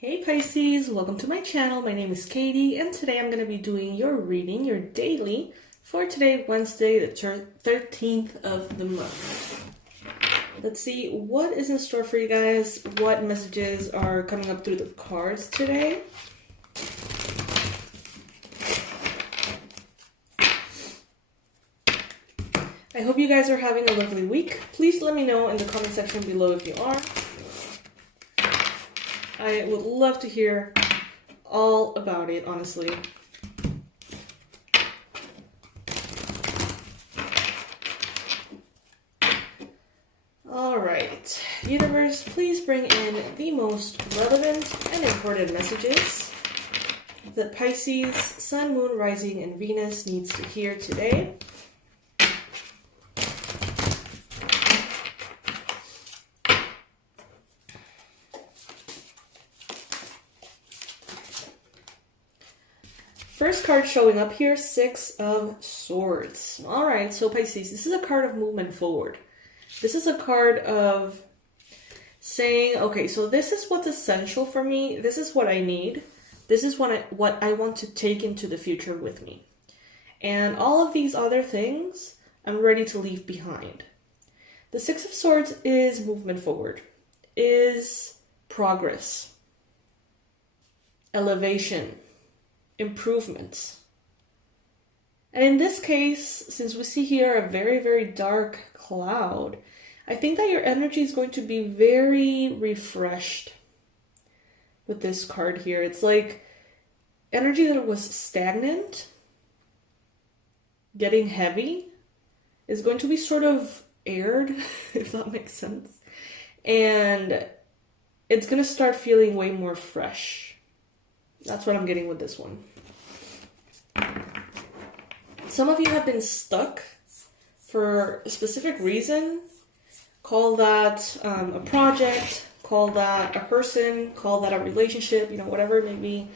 Hey Pisces, welcome to my channel. My name is Katie and today I'm going to be doing your reading, your daily, for today, Wednesday, the 13th of the month. Let's see what is in store for you guys, what messages are coming up through the cards today. I hope you guys are having a lovely week. Please let me know in the comment section below if you are. I would love to hear all about it, honestly. All right, universe, please bring in the most relevant and important messages that Pisces, Sun, Moon, Rising, and Venus needs to hear today. First card showing up here, Six of Swords. All right, so Pisces, this is a card of movement forward. This is a card of saying, okay, so this is what's essential for me. This is what I need. This is what I want to take into the future with me. And all of these other things, I'm ready to leave behind. The Six of Swords is movement forward, is progress, elevation, improvements. And in this case, since we see here a very, very dark cloud, I think that your energy is going to be very refreshed with this card here. It's like energy that was stagnant, getting heavy, is going to be sort of aired, if that makes sense. And it's going to start feeling way more fresh. That's what I'm getting with this one. Some of you have been stuck for a specific reason. Call that a project, call that a person, call that a relationship, whatever it may be.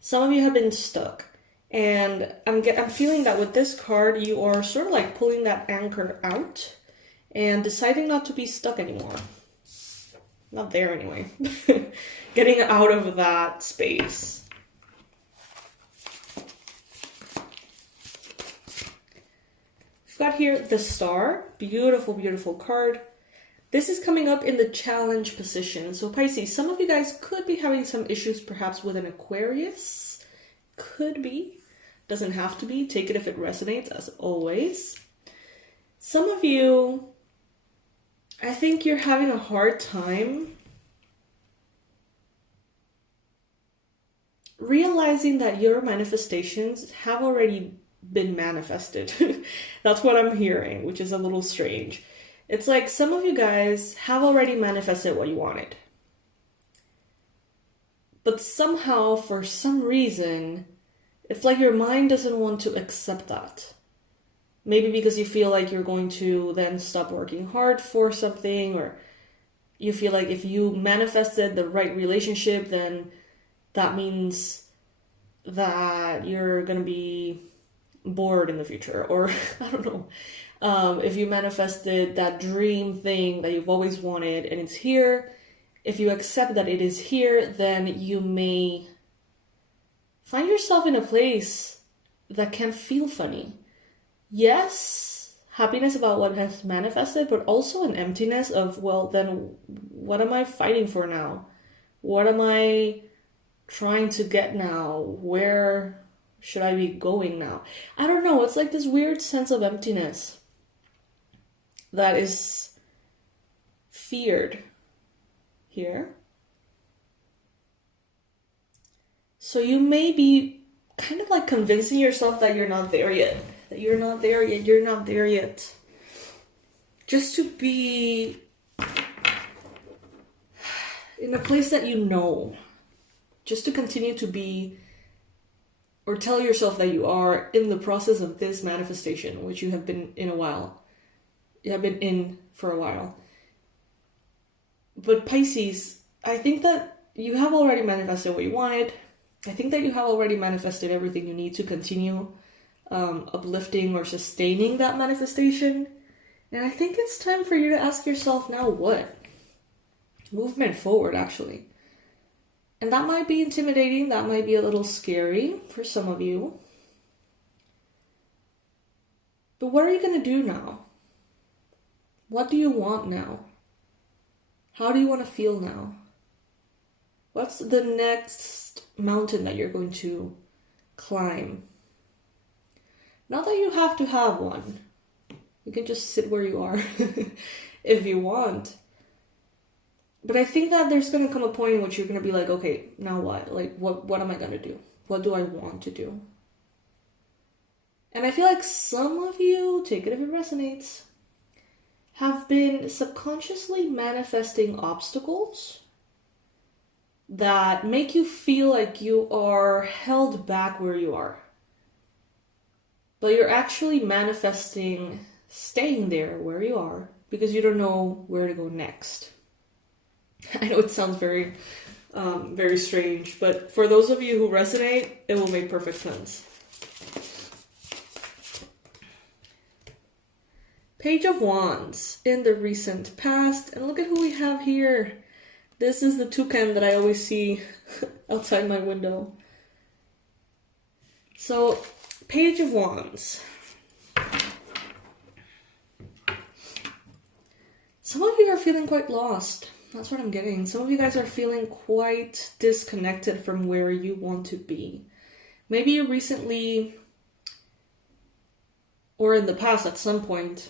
Some of you have been stuck. And I'm feeling that with this card, you are sort of like pulling that anchor out and deciding not to be stuck anymore. Not there anyway. Getting out of that space. We've got here the Star. Beautiful, beautiful card. This is coming up in the challenge position. So Pisces, some of you guys could be having some issues perhaps with an Aquarius. Could be. Doesn't have to be. Take it if it resonates, as always. Some of you, I think you're having a hard time realizing that your manifestations have already been manifested. That's what I'm hearing, which is a little strange. It's like some of you guys have already manifested what you wanted. But somehow, for some reason, it's like your mind doesn't want to accept that. Maybe because you feel like you're going to then stop working hard for something, or you feel like if you manifested the right relationship, then that means that you're going to be bored in the future, or I don't know. If you manifested that dream thing that you've always wanted and it's here, if you accept that it is here, then you may find yourself in a place that can feel funny. Yes, happiness about what has manifested, but also an emptiness of, well, then what am I fighting for now? What am I trying to get now? Where should I be going now? I don't know. It's like this weird sense of emptiness that is feared here. So you may be kind of like convincing yourself that you're not there yet. That you're not there yet, you're not there yet. Just to be in a place that you know. Just to continue to be, or tell yourself that you are in the process of this manifestation, which you have been in a while. You have been in for a while. But Pisces, I think that you have already manifested what you wanted. I think that you have already manifested everything you need to continue uplifting or sustaining that manifestation. And I think it's time for you to ask yourself now what? Movement forward, actually. And that might be intimidating, that might be a little scary for some of you. But what are you going to do now? What do you want now? How do you want to feel now? What's the next mountain that you're going to climb? Not that you have to have one. You can just sit where you are if you want. But I think that there's going to come a point in which you're going to be like, okay, now what? Like, what am I going to do? What do I want to do? And I feel like some of you, take it if it resonates, have been subconsciously manifesting obstacles that make you feel like you are held back where you are. But you're actually manifesting staying there where you are because you don't know where to go next. I know it sounds very, very strange, but for those of you who resonate, it will make perfect sense. Page of Wands in the recent past, and look at who we have here. This is the toucan that I always see outside my window. So, Page of Wands. Some of you are feeling quite lost. That's what I'm getting. Some of you guys are feeling quite disconnected from where you want to be. Maybe you recently, or in the past at some point,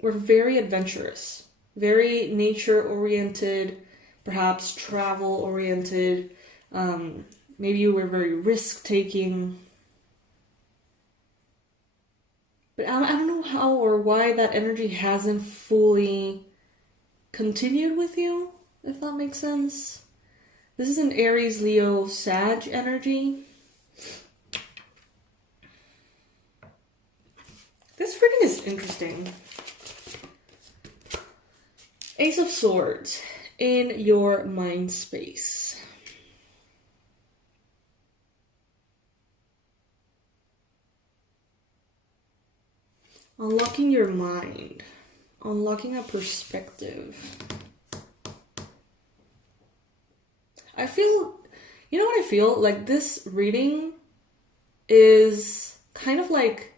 were very adventurous, very nature-oriented, perhaps travel-oriented. Maybe you were very risk-taking. But I don't know how or why that energy hasn't fully continued with you, if that makes sense. This is an Aries, Leo, Sag energy. This reading is interesting. Ace of Swords in your mind space. Unlocking your mind. Unlocking a perspective. I feel, you know what I feel? Like this reading is kind of like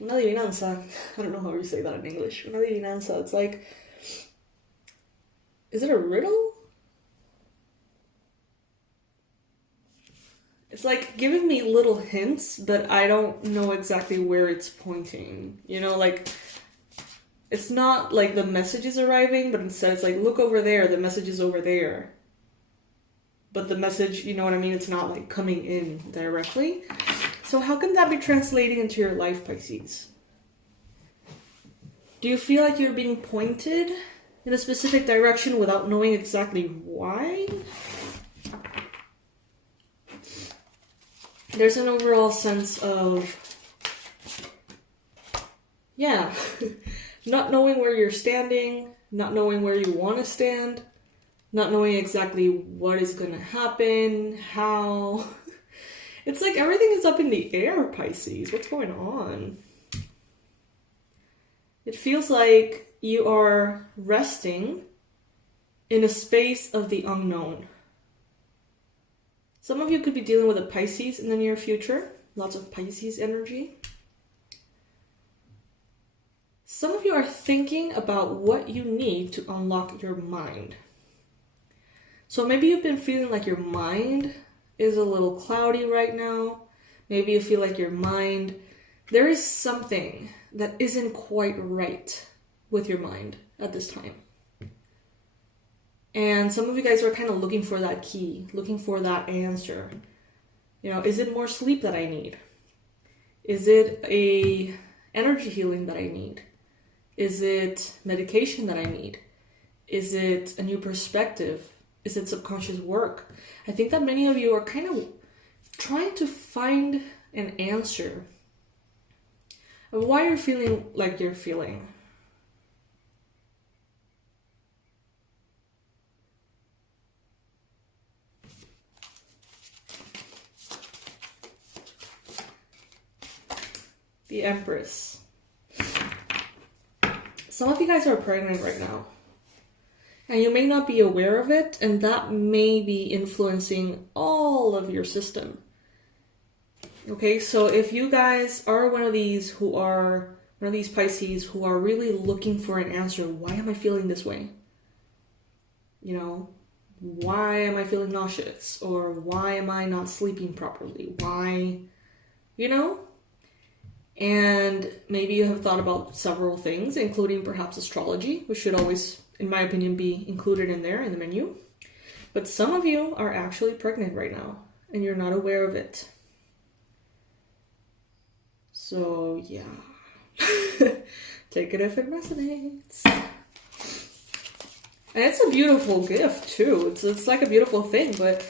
una adivinanza. I don't know how you say that in English. Una adivinanza. It's like, is it a riddle? It's like giving me little hints, but I don't know exactly where it's pointing. You know, like, it's not like the message is arriving, but instead it's like, look over there, the message is over there. But the message, you know what I mean? It's not like coming in directly. So how can that be translating into your life, Pisces? Do you feel like you're being pointed in a specific direction without knowing exactly why? There's an overall sense of, yeah, not knowing where you're standing, not knowing where you want to stand, not knowing exactly what is going to happen, how. It's like everything is up in the air, Pisces. What's going on? It feels like you are resting in a space of the unknown. Some of you could be dealing with a Pisces in the near future. Lots of Pisces energy. Some of you are thinking about what you need to unlock your mind. So maybe you've been feeling like your mind is a little cloudy right now. Maybe you feel like your mind, there is something that isn't quite right with your mind at this time. And some of you guys are kind of looking for that key, looking for that answer. You know, is it more sleep that I need? Is it a energy healing that I need? Is it medication that I need? Is it a new perspective? Is it subconscious work? I think that many of you are kind of trying to find an answer of why you're feeling like you're feeling. The Empress. Some of you guys are pregnant right now. And you may not be aware of it, and that may be influencing all of your system. Okay, so if you guys are one of these Pisces who are really looking for an answer, why am I feeling this way? You know, why am I feeling nauseous? Or why am I not sleeping properly? Why, you know? And maybe you have thought about several things, including perhaps astrology, which should always, in my opinion, be included in there in the menu. But some of you are actually pregnant right now, and you're not aware of it. So, yeah. Take it if it resonates. And it's a beautiful gift, too. It's like a beautiful thing, but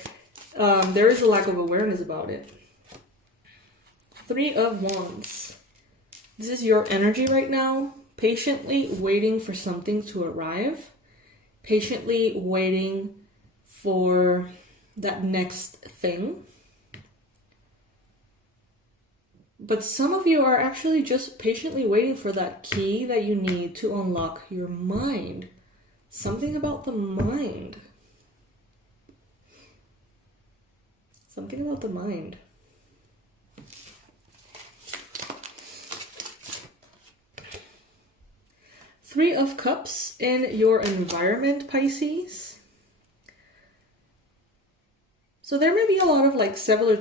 there is a lack of awareness about it. 3 of Wands. This is your energy right now. Patiently waiting for something to arrive. Patiently waiting for that next thing. But some of you are actually just patiently waiting for that key that you need to unlock your mind. Something about the mind. Something about the mind. Three of Cups in your environment, Pisces. So there may be a lot of like several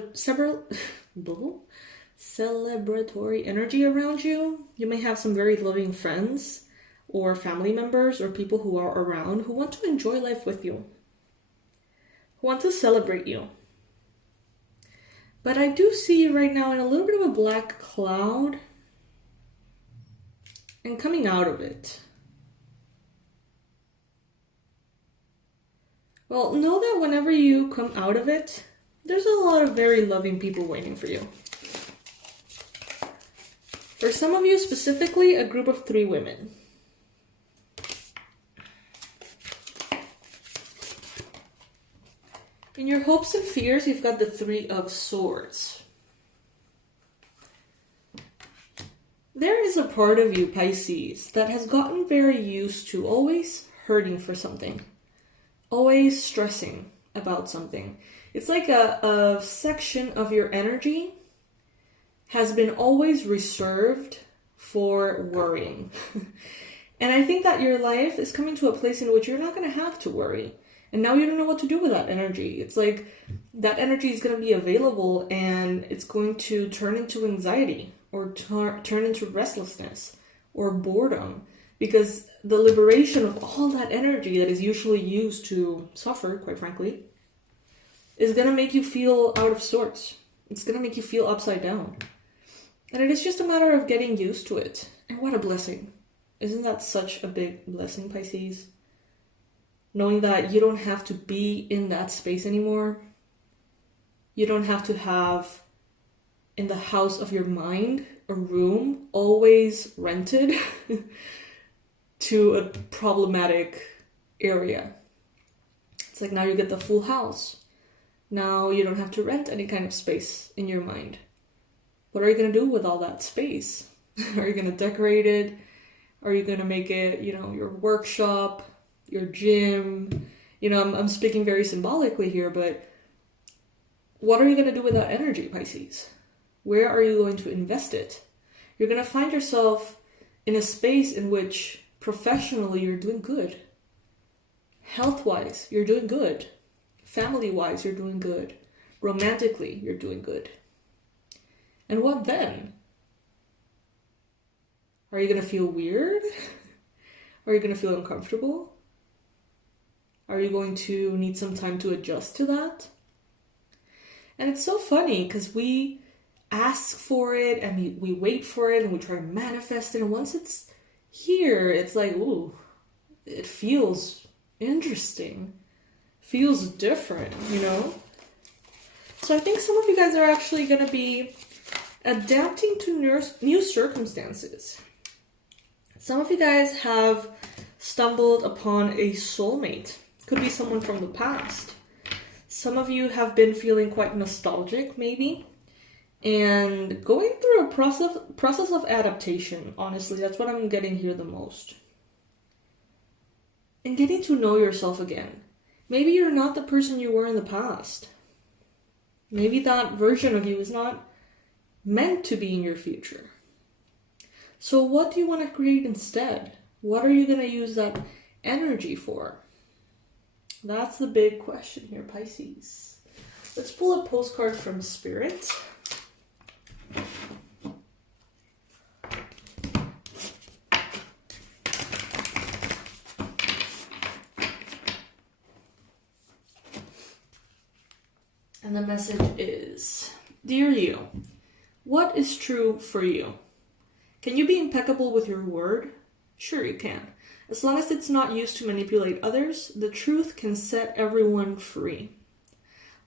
celebratory energy around you. You may have some very loving friends or family members or people who are around who want to enjoy life with you, who want to celebrate you. But I do see you right now in a little bit of a black cloud and coming out of it. Well, know that whenever you come out of it, there's a lot of very loving people waiting for you. For some of you specifically, a group of 3 women. In your hopes and fears, you've got the 3 of Swords. There is a part of you, Pisces, that has gotten very used to always hurting for something. Always stressing about something. It's like a section of your energy has been always reserved for worrying. And I think that your life is coming to a place in which you're not going to have to worry. And now you don't know what to do with that energy. It's like that energy is going to be available and it's going to turn into anxiety or turn into restlessness or boredom. Because the liberation of all that energy that is usually used to suffer, quite frankly, is going to make you feel out of sorts. It's going to make you feel upside down. And it is just a matter of getting used to it. And what a blessing. Isn't that such a big blessing, Pisces? Knowing that you don't have to be in that space anymore. You don't have to have in the house of your mind a room always rented to a problematic area. It's like now you get the full house. Now you don't have to rent any kind of space in your mind. What are you going to do with all that space? Are you going to decorate it? Are you going to make it, your workshop, your gym? I'm speaking very symbolically here, but what are you going to do with that energy, Pisces? Where are you going to invest it? You're going to find yourself in a space in which professionally, you're doing good. Health-wise, you're doing good. Family-wise, you're doing good. Romantically, you're doing good. And what then? Are you going to feel weird? Are you going to feel uncomfortable? Are you going to need some time to adjust to that? And it's so funny because we ask for it and we wait for it and we try to manifest it. And once it's here, it's like, ooh, it feels interesting. Feels different, So I think some of you guys are actually going to be adapting to new circumstances. Some of you guys have stumbled upon a soulmate. Could be someone from the past. Some of you have been feeling quite nostalgic, maybe. And going through a process of adaptation, honestly, that's what I'm getting here the most. and getting to know yourself again. Maybe you're not the person you were in the past. Maybe that version of you is not meant to be in your future. So what do you want to create instead? What are you going to use that energy for? That's the big question here, Pisces. Let's pull a postcard from Spirit. And the message is, Dear you, what is true for you? Can you be impeccable with your word? Sure you can. As long as it's not used to manipulate others, the truth can set everyone free.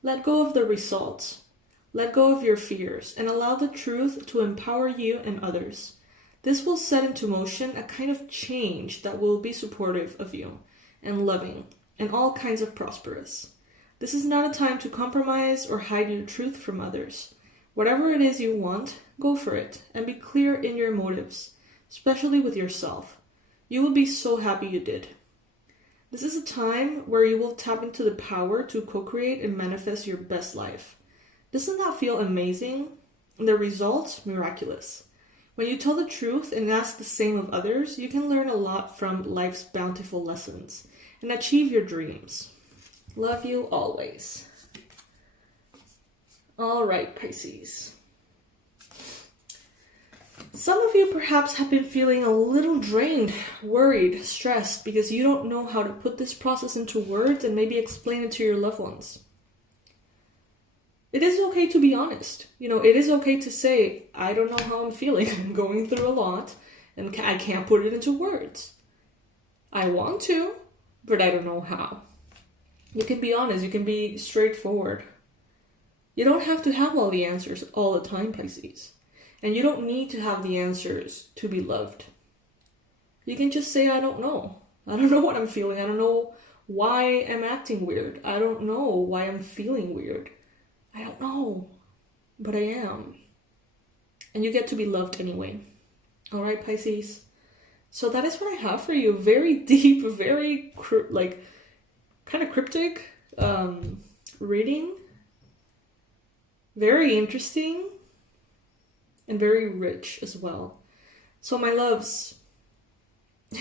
Let go of the results. Let go of your fears and allow the truth to empower you and others. This will set into motion a kind of change that will be supportive of you and loving and all kinds of prosperous. This is not a time to compromise or hide your truth from others. Whatever it is you want, go for it and be clear in your motives, especially with yourself. You will be so happy you did. This is a time where you will tap into the power to co-create and manifest your best life. Doesn't that feel amazing? And the results, miraculous. When you tell the truth and ask the same of others, you can learn a lot from life's bountiful lessons and achieve your dreams. Love you always. All right, Pisces. Some of you perhaps have been feeling a little drained, worried, stressed because you don't know how to put this process into words and maybe explain it to your loved ones. It is okay to be honest. It is okay to say, I don't know how I'm feeling. I'm going through a lot and I can't put it into words. I want to, but I don't know how. You can be honest. You can be straightforward. You don't have to have all the answers all the time, Pisces. And you don't need to have the answers to be loved. You can just say, I don't know. I don't know what I'm feeling. I don't know why I'm acting weird. I don't know why I'm feeling weird. I don't know, but I am. And you get to be loved anyway. All right, Pisces? So that is what I have for you. Very deep, very kind of cryptic reading. Very interesting. And very rich as well. So my loves,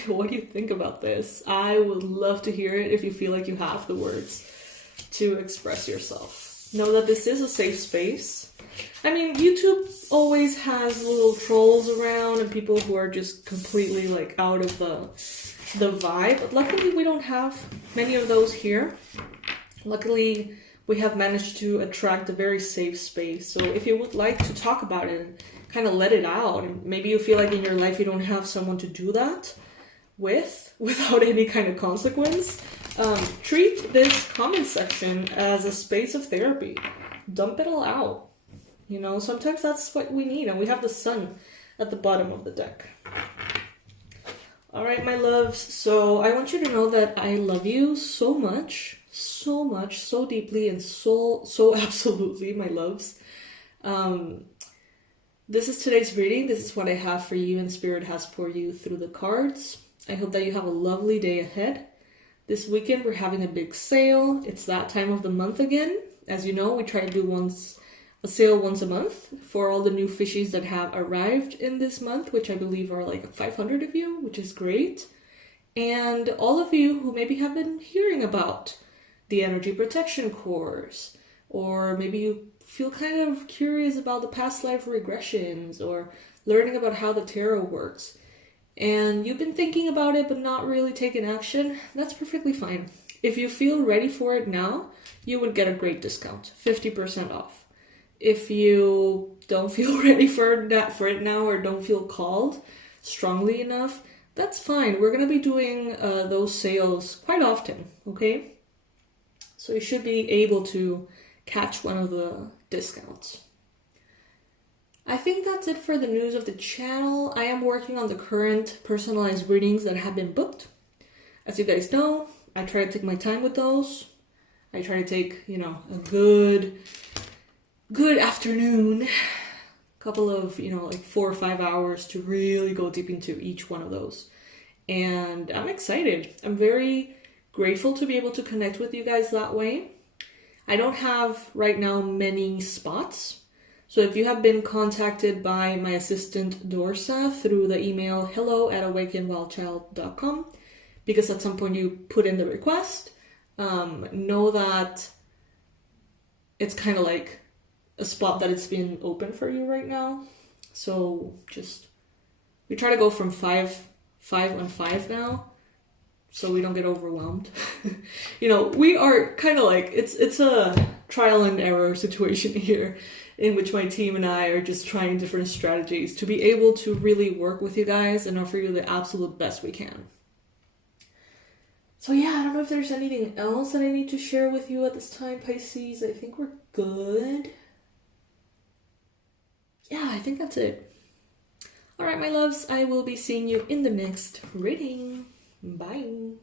what do you think about this? I would love to hear it if you feel like you have the words to express yourself. Know that this is a safe space. I mean, YouTube always has little trolls around and people who are just completely out of the vibe. But luckily we don't have many of those here. Luckily we have managed to attract a very safe space. So if you would like to talk about it and kind of let it out, and maybe you feel like in your life you don't have someone to do that without any kind of consequence, treat this comment section as a space of therapy. Dump it all out. Sometimes that's what we need, and we have the sun at the bottom of the deck. All right, my loves. So I want you to know that I love you so much, so deeply, and so absolutely, my loves. This is today's reading. This is what I have for you and Spirit has for you through the cards. I hope that you have a lovely day ahead. This weekend we're having a big sale. It's that time of the month again. As you know, we try to do a sale once a month for all the new fishies that have arrived in this month, which I believe are 500 of you, which is great. And all of you who maybe have been hearing about the energy protection course, or maybe you feel kind of curious about the past life regressions or learning about how the tarot works, and you've been thinking about it but not really taking action, that's perfectly fine. If you feel ready for it now, you would get a great discount, 50% off. If you don't feel ready for it now or don't feel called strongly enough, that's fine. We're going to be doing those sales quite often, okay? So you should be able to catch one of the discounts. I think that's it for the news of the channel. I am working on the current personalized readings that have been booked. As you guys know, I try to take my time with those. I try to take, a good afternoon, couple of, 4 or 5 hours to really go deep into each one of those. and I'm excited. I'm very grateful to be able to connect with you guys that way. I don't have right now many spots. So if you have been contacted by my assistant Dorsa through the email hello@awakenwildchild.com, because at some point you put in the request, know that it's kind of like a spot that it's been open for you right now. So we try to go from five on five now, so we don't get overwhelmed. We are kind of like, it's a trial and error situation here, in which my team and I are just trying different strategies to be able to really work with you guys and offer you the absolute best we can. So yeah, I don't know if there's anything else that I need to share with you at this time, Pisces. I think we're good. Yeah, I think that's it. All right, my loves, I will be seeing you in the next reading. Bye.